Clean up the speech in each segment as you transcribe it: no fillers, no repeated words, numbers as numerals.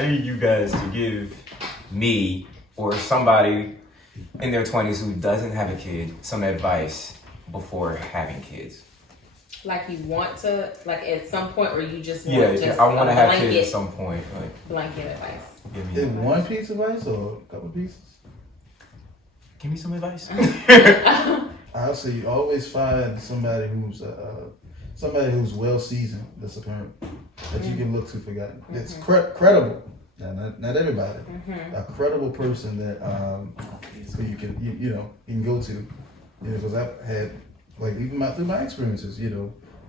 I need you guys to give me or somebody in their 20s who doesn't have a kid some advice before having kids. Like you want to, like at some point, or you just want I want to have blanket, kids at some point. Like blanket advice. Give me advice. One piece of advice or a couple pieces? Give me some advice. I'll say you always find somebody who's well seasoned. That's a parent that you can look to for guidance. It's credible. Not everybody. A credible person that so you can go to. Because I've had even through my experiences.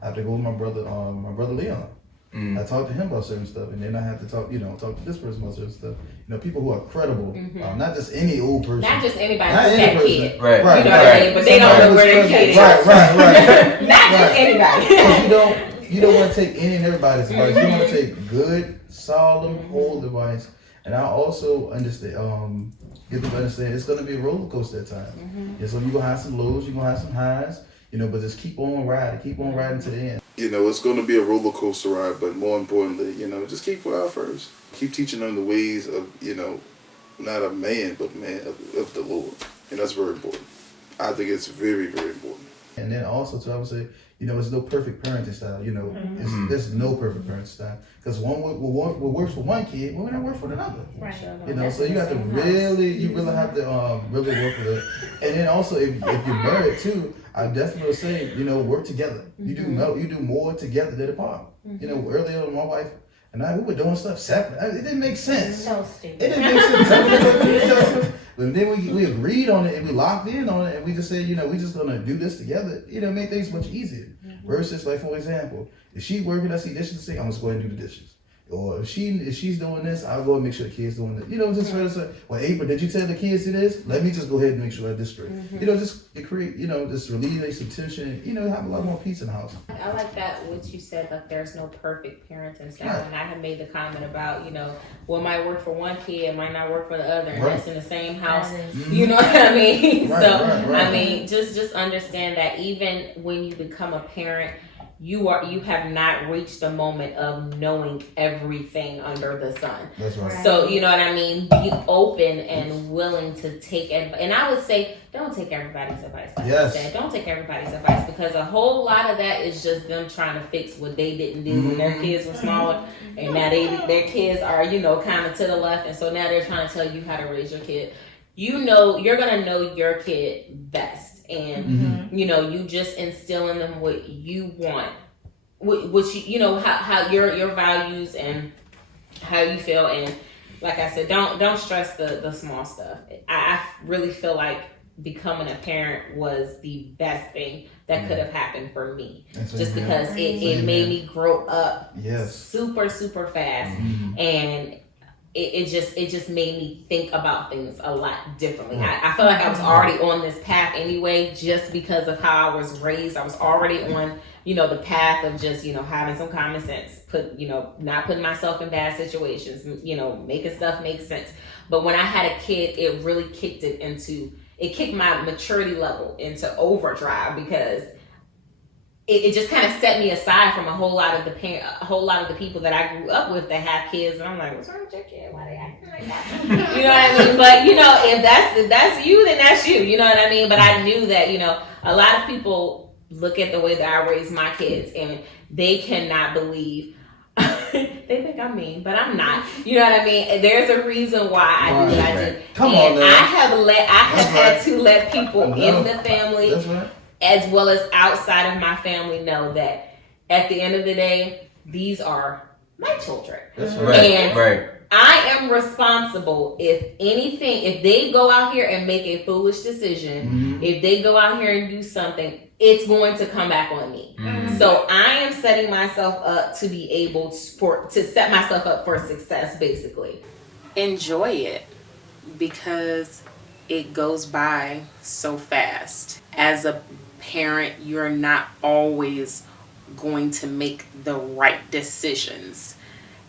I have to go with my brother Leon. I talk to him about certain stuff, and then I have to talk to this person about certain stuff. People who are credible, not just any old person, not just anybody who's that kid, right? What I mean? But they don't know where their kid is, right. Not just anybody. You don't want to take any and everybody's advice. You want to take good, solid, whole advice. And I also understand, get them to understand it's going to be a roller coaster at times. And so you're going to have some lows, you're going to have some highs, but just keep on riding to the end. It's going to be a roller coaster ride, but more importantly, just keep God first. Keep teaching them the ways of, not of man, but man of the Lord. And that's very important. I think it's very, very important. And then also, too, I would say, it's no perfect parenting style. There's no perfect parenting style. Because one will work for one kid, will not work for another. Right. So you have to really have to really work with it. And then also, if you're married too, I definitely would say, work together. You do more together than apart. Early on, my wife and we were doing stuff separate. It didn't make sense. So stupid. It didn't make sense. But then we agreed on it and we locked in on it and we just said, we just gonna do this together. Make things much easier. Versus, like for example, if she working, I see dishes to sink, I'm just going to do the dishes. Or if she's doing this, I'll go and make sure the kids doing it. Just for say, well, April, did you tell the kids to this? Let me just go ahead and make sure I this straight. Just to create, just relieve some tension. Have a lot more peace in the house. I like that what you said. Like, there's no perfect parenting style, right. And I have made the comment about what might work for one kid might not work for the other, and that's in the same house. You know what I mean? Right, so right. I mean, just understand that even when you become a parent, you have not reached the moment of knowing everything under the sun. That's right. So you know what I mean? Be open and willing to take advice. And I would say, don't take everybody's advice. Like yes. I said, don't take everybody's advice, because a whole lot of that is just them trying to fix what they didn't do when their kids were smaller, and now their kids are kind of to the left, and so now they're trying to tell you how to raise your kid. You're gonna know your kid best. And you just instill in them what you want, which how your values and how you feel. And like I said, don't stress the small stuff. I really feel like becoming a parent was the best thing that could have happened for me. Just because it made me grow up super, super fast. And it just made me think about things a lot differently. I feel like I was already on this path anyway, just because of how I was raised. I was already on, the path of just, having some common sense, not putting myself in bad situations, making stuff make sense. But when I had a kid, it really kicked my maturity level into overdrive, because it just kind of set me aside from a whole lot of the people that I grew up with that have kids, and I'm like, what's wrong with your kid? Why they acting like that? You know what I mean? But if that's you, then that's you. You know what I mean? But I knew that a lot of people look at the way that I raised my kids, and they cannot believe. They think I'm mean, but I'm not. You know what I mean? There's a reason why I do what I did. Come on, man. I have had to let people in the family. That's right. As well as outside of my family, know that at the end of the day, these are my children. That's right. And I am responsible if they go out here and make a foolish decision, if they go out here and do something, it's going to come back on me. So I am setting myself up to be able to set myself up for success, basically. Enjoy it, because it goes by so fast. As a parent, you're not always going to make the right decisions,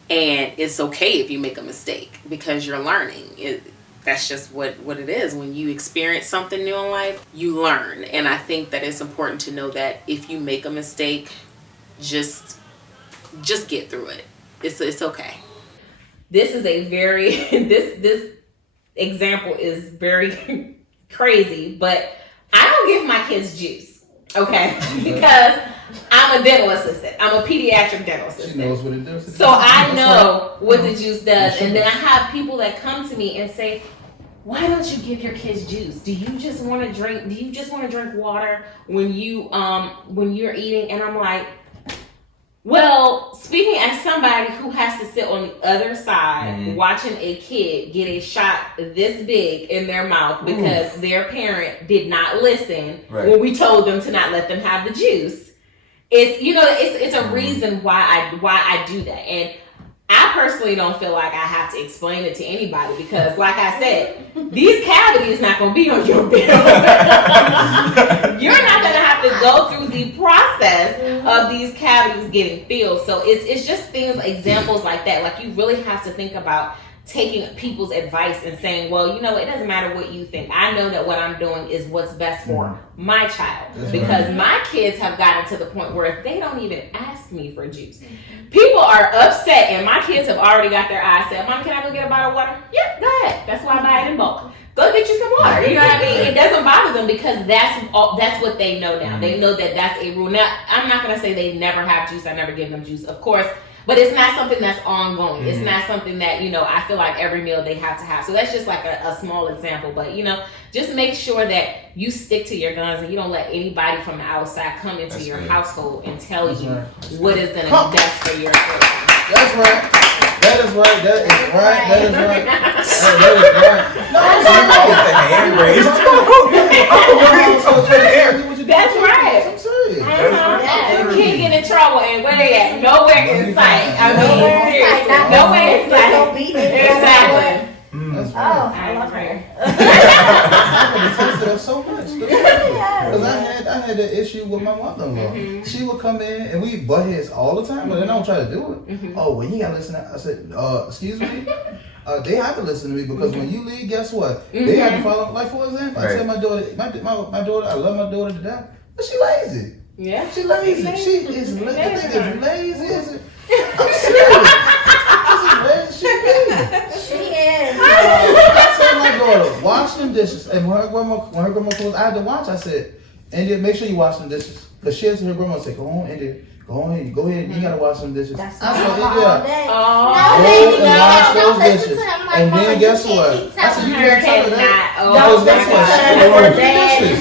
and it's okay if you make a mistake, because you're learning. That's just what it is. When you experience something new in life, you learn. And I think that it's important to know that if you make a mistake, just get through it. It's okay. this is a very this example is very crazy, but I don't give my kids juice, okay? Because I'm a dental assistant. I'm a pediatric dental assistant. She knows what it does. So I know what the juice does. And then I have people that come to me and say, why don't you give your kids juice? Do you just want to drink water when you're eating? And I'm like, well, speaking as somebody who has to sit on the other side watching a kid get a shot this big in their mouth because their parent did not listen when we told them to not let them have the juice. It's a reason why I do that. And I personally don't feel like I have to explain it to anybody because, like I said, these cavities not going to be on your bill. You're not going to have to go through the process of these cavities getting filled. So it's just things, examples like that. Like, you really have to think about taking people's advice and saying, well, it doesn't matter what you think. I know that what I'm doing is what's best for my child. Because my kids have gotten to the point where they don't even ask me for juice. People are upset, and my kids have already got their eyes set. Mom, can I go get a bottle of water? Yeah, go ahead. That's why I buy it in bulk. Go get you some water. You know what I mean? It doesn't bother them because that's what they know now. They know that that's a rule. Now, I'm not going to say they never have juice. I never give them juice, of course. But it's not something that's ongoing. It's not something that, I feel like every meal they have to have. So that's just like a small example. But, just make sure that you stick to your guns and you don't let anybody from the outside come into your household and tell you what is going to be best for your children. That's right. That is right. That is right. That is right. That is right. No, that's right. I'm serious. The kid get in trouble and where they at? Nowhere in sight. I mean, seriously. Nowhere in sight. Exactly. That's Oh, right. I love her. I tasted her so much. Because I had that issue with my mother-in-law. She would come in and we butt heads all the time, but then I don't try to do it. Oh, well, you gotta listen. I said, excuse me. They have to listen to me because when you leave, guess what? They have to follow. Like, for example, I tell my daughter, I love my daughter to death, but she lazy. Yeah, she lazy. She is lazy. I'm serious. She is. I told my daughter, wash them dishes. And when her grandma closed, I had to watch. I said, India, make sure you wash them dishes. Because she had to her grandma say, go on, India. Go ahead. You gotta wash them dishes. That's I said, India. Go and wash those dishes. And then guess what? I said, you can't tell her that. Because guess what? She don't want to do dishes.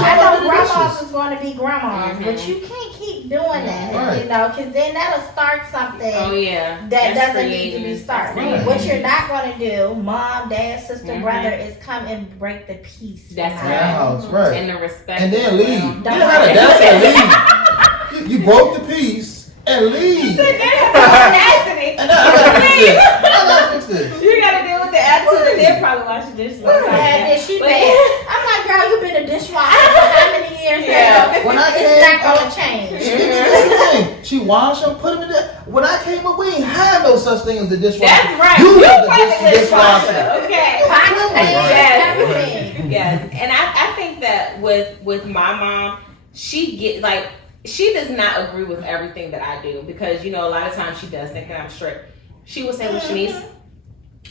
I know grandmas is going to be grandmas, but you can't keep doing that, Right. because then that'll start something that That's doesn't need to be started. Right. What you're not going to do, mom, dad, sister, brother, is come and break the peace. That's In the house, right. And the respect. And then leave. Don't You know how to dance and leave. You broke the peace and leave. And I gotta fix this. You gotta deal with the attitude, and they'll probably wash the dishes. And then she mad. I'm like, girl, you've been a dishwasher for how many years now? When I It's came, not going to change. she did the same thing. She washed them, put them in there. When I came up, we ain't had no such thing as the dishwasher. That's right. You You were the dishwasher. Okay. Yes. Everything. Yes. And I think that with my mom, she does not agree with everything that I do because a lot of times she does think that I'm strict. She will say, well, Shanice,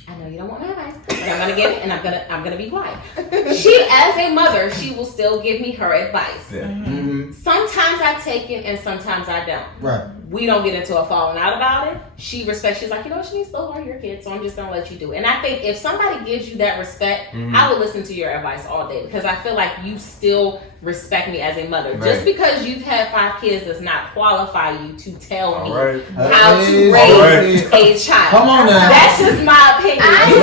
I know you don't want my advice, but I'm gonna give it, and I'm gonna be quiet. She, as a mother, she will still give me her advice. Yeah. Mm-hmm. Sometimes I take it, and sometimes I don't. Right. We don't get into a falling out about it. She respects. She's like, Shanice, those are your kids, so I'm just gonna let you do it. And I think if somebody gives you that respect, I will listen to your advice all day because I feel like you still respect me as a mother. Right. Just because you've had 5 kids does not qualify you to tell me Right. how to raise a child. Come on now. That's just my opinion. I agree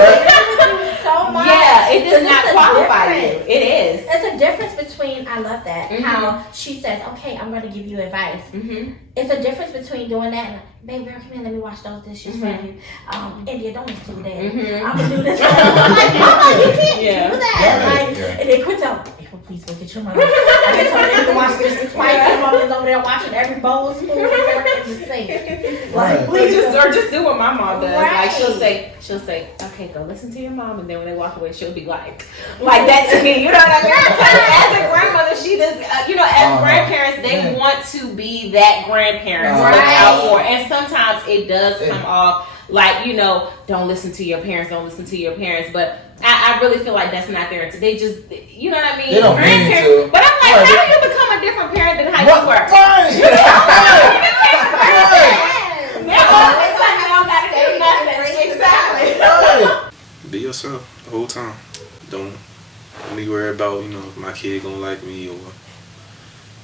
with you so much. Yeah, it does It's not a qualify you. difference. It is. It's a difference between, I love that, Mhm. how she says, okay, I'm going to give you advice. Mm-hmm. It's a difference between doing that and, baby girl, come here, let me wash those dishes for Mhm. you. India, don't do that. Mhm. I'm going to do this. I'm like, Mama, you can't Yeah. do that. Right. Like, Yeah. and then quit telling me, please go get your mother. I just told her to wash dishes twice. Your mother's over there washing every bowl, spoon, and fork in the sink. Right. Like, please. Or just do what my mom does. Right. Like she'll say, okay, go listen to your mom, and then when they walk away, she'll be like that to me. You know what I mean? Because as a grandmother, she does. As grandparents, they want to be that grandparent to look Right. out for, and sometimes it does come off like, you know, don't listen to your parents, but I really feel like that's not there. They just, you know what I mean? They don't mean to. But I'm like, how do you become a different parent than how you were? Right. Be yourself the whole time. Don't be worried about, you know, if my kid gonna like me or,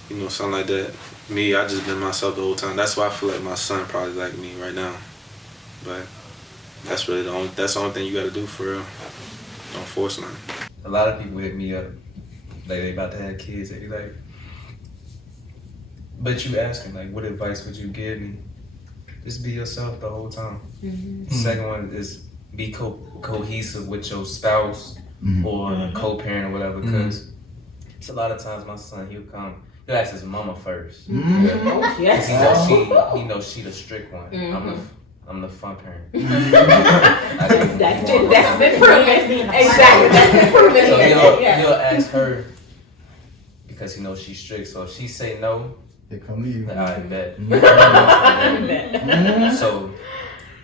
you know, something like that. Me, I just been myself the whole time. That's why I feel like my son probably like me right now. But that's really the only thing you gotta do for real. Don't force nothing. A lot of people hit me up, like they about to have kids. They be like, but you asking, like, what advice would you give me? Just be yourself the whole time. Mm-hmm. Second one is be cohesive with your spouse or co-parent or whatever, because it's a lot of times my son, he'll ask his mama first. Yes. He knows she the strict one. I'm the fun parent. That's been proven. Exactly. That's been proven So here. he'll ask her because he knows she's strict. So if she say no, They come to you. I bet. So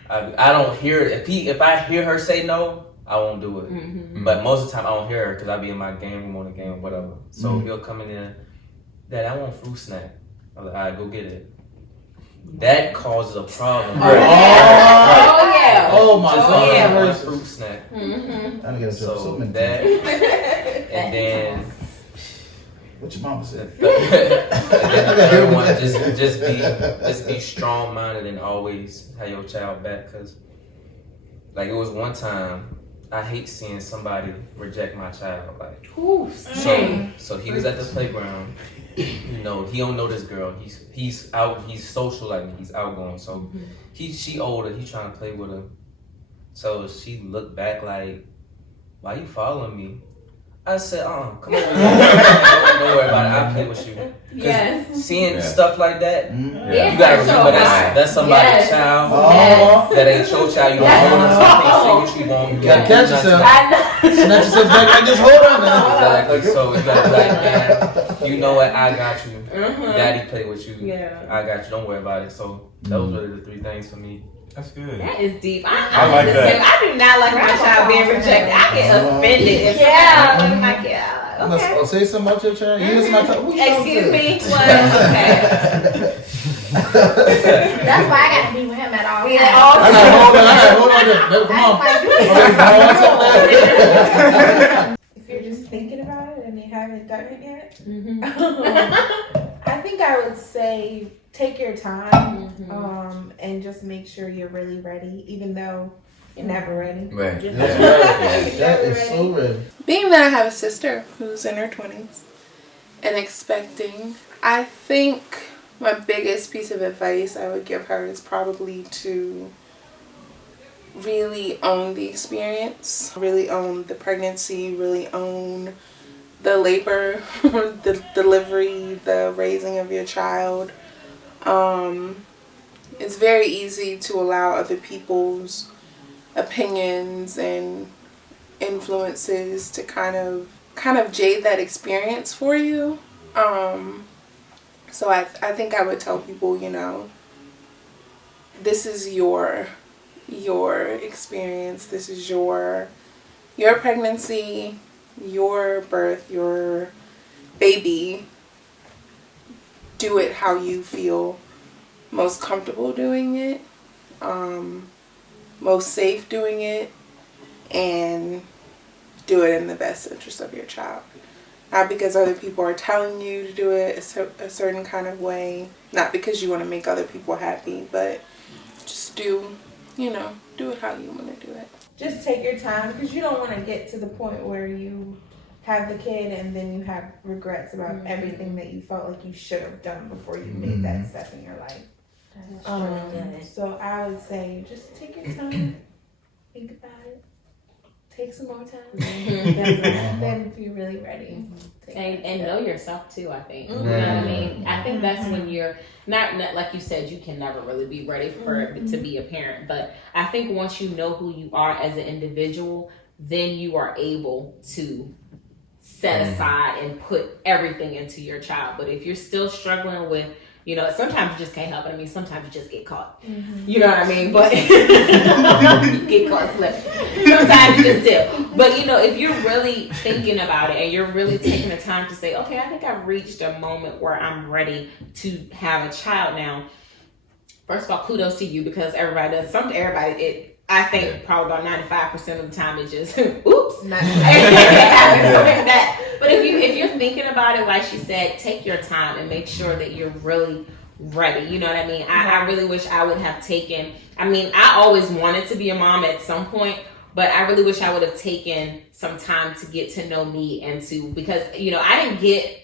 I don't hear it. If I hear her say no, I won't do it. But most of the time I don't hear her because I be in my game room on the game or whatever. So he'll come in there, Dad, I want a fruit snack. I'm like, all right, go get it. That causes a problem. Oh yeah. Oh my Just God. only one fruit snack. I don't get So so many that, times. and then What your mama said. and then the third one, just be strong minded and always have your child back. Cause like it was one time, I hate seeing somebody reject my child. Like so he was at the playground. You know, he don't know this girl. He's out. He's social like me. He's outgoing. So she older. He trying to play with her. So she looked back like, why you following me? I said, come over here. Don't worry about it. I'll play with you. Yes. Seeing stuff like that, you Yeah, gotta for remember sure. that's somebody's child. That ain't your child. You don't hold on to something. Say what you want. You gotta catch yourself. I know. Snatch yourself back like this. Hold on now. Exactly. So you gotta be like, man, you know what? I got you. Daddy play with you. Yeah. I got you. Don't worry about it. So those were the three things for me. That's good. That is deep. I like that. I do not like my child being rejected. I get offended if look at my kid. I'm like, okay. Say something about your child. You listen to my child. Who you Excuse talking me. What? Okay. That's why I gotta be with him at all Yeah, times. all to? Hold on. Come on. If you're just thinking about it and you haven't done it yet, Mm-hmm. I think I would say take your time and just make sure you're really ready, even though you're never ready. Right. That is so ready. Being that I have a sister who's in her 20s and expecting, I think my biggest piece of advice I would give her is probably to really own the experience, really own the pregnancy, really own the labor, the delivery, the raising of your child. It's very easy to allow other people's opinions and influences to kind of jade that experience for you. So I think I would tell people, you know, this is your experience. This is your pregnancy, your birth, your baby. Do it how you feel most comfortable doing it, most safe doing it, and do it in the best interest of your child. Not because other people are telling you to do it a certain kind of way, not because you want to make other people happy, but just do it how you want to do it. Just take your time, because you don't want to get to the point where you have the kid and then you have regrets about everything that you felt like you should have done before you made that step in your life. So I would say just take your time, think about it, take some more time, then if you're really ready. And know yourself too, I think. You know what I mean? I think that's when you're not like you said, you can never really be ready to be a parent. But I think once you know who you are as an individual, then you are able to set aside and put everything into your child. But if you're still struggling with You know, sometimes you just can't help it. I mean, sometimes you just get caught. Mm-hmm. You know what I mean? But you get caught slipping. Sometimes you just do. But you know, if you're really thinking about it and you're really taking the time to say, okay, I think I've reached a moment where I'm ready to have a child now. First of all, kudos to you, because everybody does something. I think probably about 95% of the time it's just oops. But if you're thinking about it, like she said, take your time and make sure that you're really ready. You know what I mean? I really wish I would have taken. I mean, I always wanted to be a mom at some point, but I really wish I would have taken some time to get to know me because you know, I didn't get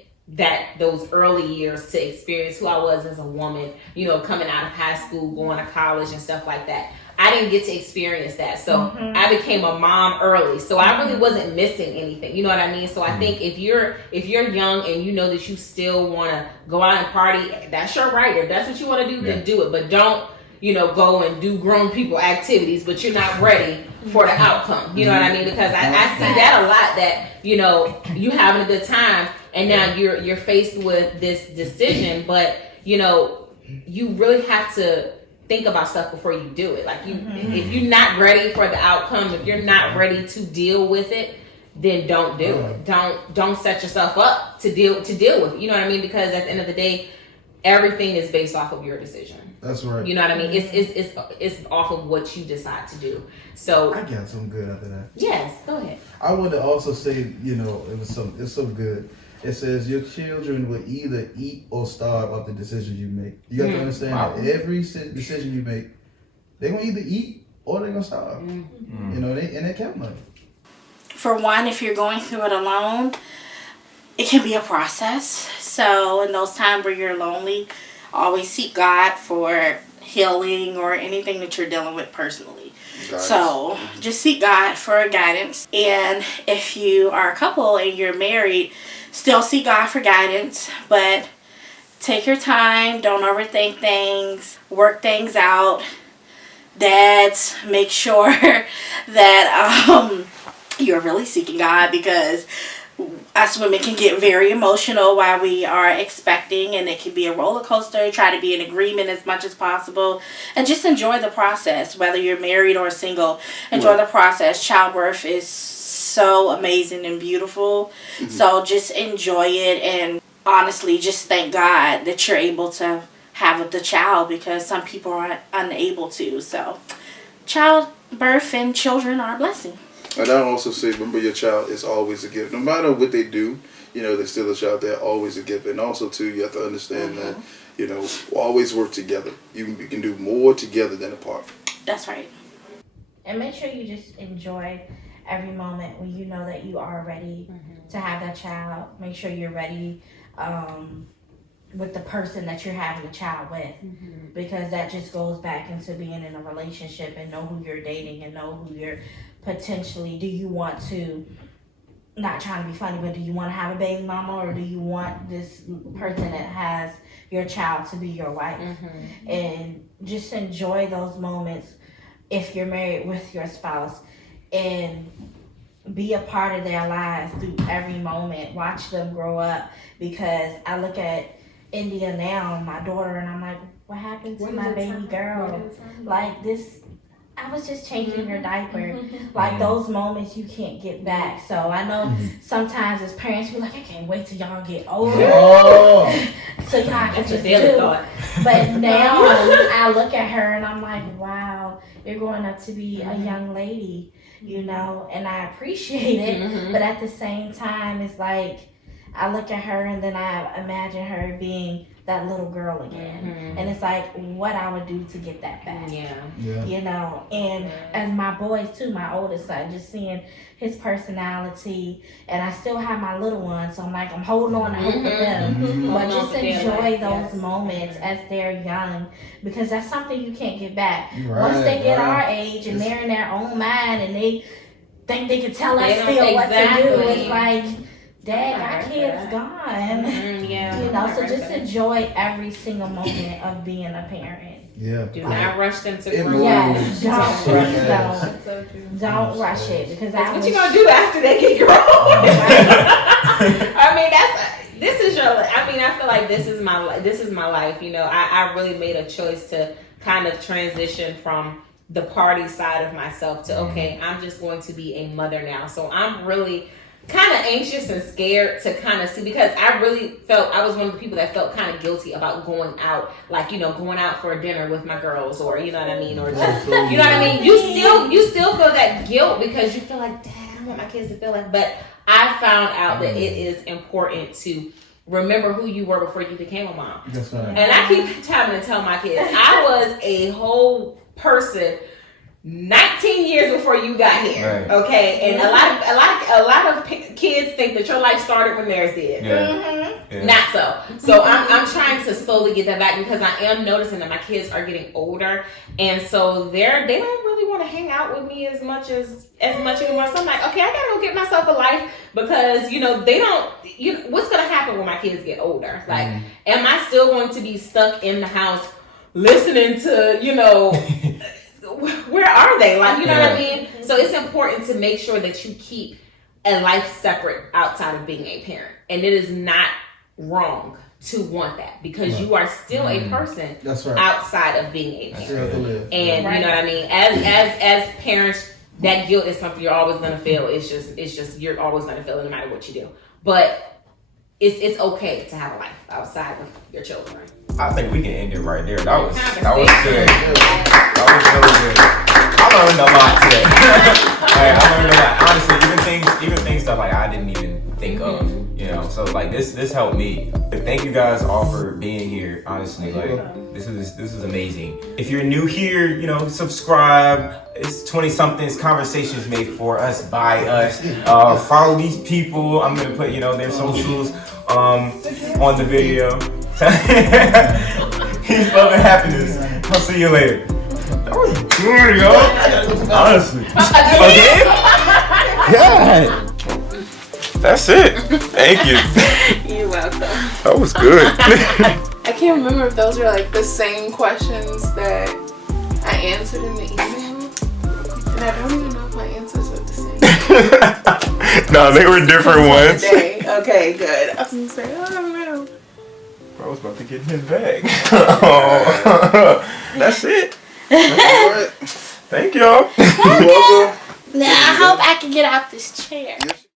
those early years to experience who I was as a woman, you know, coming out of high school, going to college and stuff like that. I didn't get to experience that. So I became a mom early. So I really wasn't missing anything. You know what I mean? So I think if you're young and you know that you still want to go out and party, that's your right. If that's what you want to do, then do it. But don't, you know, go and do grown people activities, but you're not ready for the outcome. You know what I mean? Because I see that a lot, that, you know, you having a good time and now you're faced with this decision, but, you know, you really have to think about stuff before you do it. Like if you're not ready for the outcome, if you're not ready to deal with it, then don't do it. Don't set yourself up to deal with it. You know what I mean? Because at the end of the day, everything is based off of your decision. That's right. You know what I mean? It's off of what you decide to do. So I got some good after that. Yes, go ahead. I want to also say, you know, it's so good. It says your children will either eat or starve off the decisions you make. You got to understand that every decision you make, they're gonna either eat or they're gonna starve. You know, they count money. For one, if you're going through it alone, it can be a process. So in those times where you're lonely, always seek God for healing or anything that you're dealing with personally. Guidance. So just seek God for guidance. And if you are a couple and you're married, still seek God for guidance, but take your time. Don't overthink things. Work things out. Dads, make sure that you're really seeking God, because us women can get very emotional while we are expecting, and it can be a roller coaster. Try to be in agreement as much as possible and just enjoy the process, whether you're married or single. Enjoy the process. Childbirth is so amazing and beautiful. So just enjoy it, and honestly just thank God that you're able to have the child, because some people are unable to. So childbirth and children are a blessing. And I also say, remember, your child is always a gift. No matter what they do, you know, they're still a child. They're always a gift. And also, too, you have to understand that, you know, always work together. You can do more together than apart. That's right. And make sure you just enjoy every moment when you know that you are ready to have that child. Make sure you're ready with the person that you're having a child with, because that just goes back into being in a relationship and know who you're dating and know who you're potentially. Do you want to, not trying to be funny, but do you want to have a baby mama, or do you want this person that has your child to be your wife? And just enjoy those moments if you're married with your spouse, and be a part of their lives through every moment. Watch them grow up, because I look at India now, my daughter, and I'm like, what happened to my baby girl? Like this, I was just changing her diaper. Like those moments you can't get back. So I know sometimes as parents we're like, I can't wait till y'all get older. So y'all can just do. But now I look at her and I'm like, wow, you're growing up to be a young lady, you know, and I appreciate it. But at the same time, it's like, I look at her and then I imagine her being that little girl again. And it's like what I would do to get that back. You know, and as my boys too, my oldest son, just seeing his personality, and I still have my little one, so I'm like, I'm holding on to hope of them. But just enjoy those moments as they're young, because that's something you can't get back. Once they get our age and they're in their own mind and they think they can tell us still what to do, it's like, Dad, our kid's gone. You know, so just enjoy every single moment of being a parent. Do not rush them to grow. Yes, don't rush it, because that's what you gonna do after they get grown. I mean, that's, this is your. I mean, I feel like this is my life. You know, I really made a choice to kind of transition from the party side of myself to okay, I'm just going to be a mother now. So I'm really kind of anxious and scared to kind of see, because I really felt I was one of the people that felt kind of guilty about going out, like, you know, going out for a dinner with my girls, or you know what I mean, or just, you know what I mean. You still feel that guilt because you feel like, dang, I don't want my kids to feel like. But I found out that it is important to remember who you were before you became a mom. That's right. And I keep having to tell my kids, I was a whole person 19 years before you got here, right. Okay, and a lot of kids think that your life started when theirs did. Yeah. Not so. So I'm trying to slowly get that back, because I am noticing that my kids are getting older, and so they don't really want to hang out with me as much anymore. So I'm like, okay, I gotta go get myself a life, because you know they don't. You know, what's gonna happen when my kids get older? Like, am I still going to be stuck in the house listening to, you know? Where are they? Like, you know what I mean? So it's important to make sure that you keep a life separate outside of being a parent. And it is not wrong to want that, because you are still a person outside of being a parent. And you know what I mean? As parents, that guilt is something you're always gonna feel. It's just you're always gonna feel it no matter what you do. But it's okay to have a life outside of your children. I think we can end it right there. That was good. That was really good. I learned a lot today. Like, I learned a lot. Honestly, even things that like I didn't even think of. You know, so like this helped me. Thank you guys all for being here. Honestly, like this is amazing. If you're new here, you know, subscribe. It's 20-somethings, conversations made for us, by us. Follow these people. I'm gonna put, you know, their socials on the video. Peace, love, and happiness. I'll see you later. That was good, yo. Honestly. Again? God. That's it. Thank you. You're welcome. That was good. I can't remember if those were like the same questions that I answered in the email. And I don't even know if my answers are the same. No, they were different ones. Okay, good. I was gonna say, oh, I don't know. I was about to get in his bag. Oh. That's it. Thank y'all. Now I hope I can get out this chair.